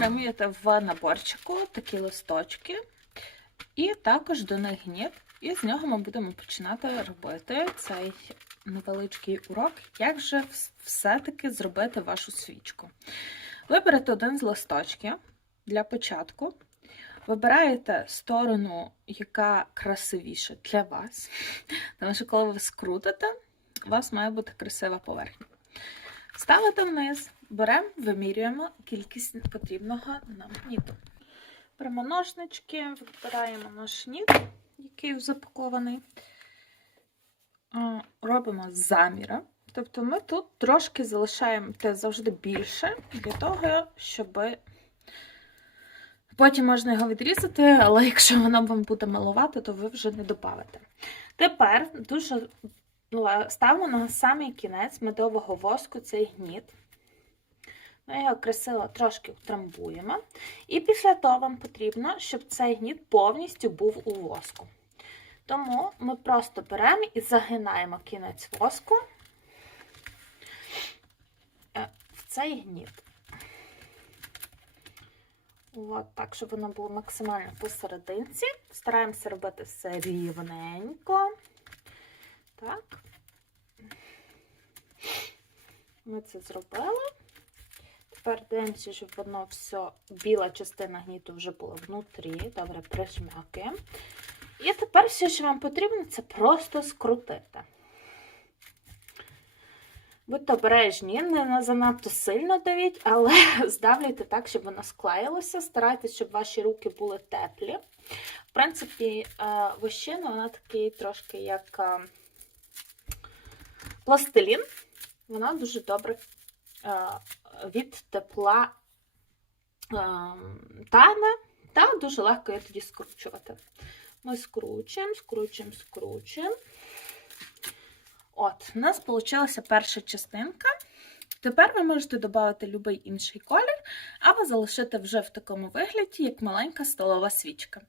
отримуєте в наборчику такі листочки, і також до них гніб. І з нього ми будемо починати робити цей невеличкий урок, як же все-таки зробити вашу свічку. Виберете один з листочків для початку. Вибираєте сторону, яка красивіша для вас. Тому що коли ви скрутите, у вас має бути красива поверхня. Ставите вниз, беремо, вимірюємо кількість потрібного нам гніту. Беремо ножнички, вибираємо наш ніт, який запакований. Робимо заміри. Тобто ми тут трошки залишаємо те завжди більше для того, щоб потім можна його відрізати, але якщо воно вам буде малувати, то ви вже не додавите. Тепер дуже ставимо на самий кінець медового воску цей гніт. Ми його красиво трошки втрамбуємо. І після того вам потрібно, щоб цей гніт повністю був у воску. Тому ми просто беремо і загинаємо кінець воску е, в цей гніт. От так, щоб воно було максимально посерединці. Стараємося робити все рівненько. Так. Це зробили. Тепер дивимося, щоб воно все, біла частина гніту вже була внутрі. Добре, прижмякуємо. І тепер все, що вам потрібно, це просто скрутити. Будьте обережні, не занадто сильно давіть, але здавлюйте так, щоб воно склеїлося. Старайтесь, щоб ваші руки були теплі. В принципі, е, вощина, вона такий трошки як е, пластилін. Вона дуже добре е, від тепла е, тане, та дуже легко її тоді скручувати. Ми скручуємо, скручуємо, скручуємо. От, у нас вийшла перша частинка. Тепер ви можете додати будь-який інший колір, або залишити вже в такому вигляді, як маленька столова свічка.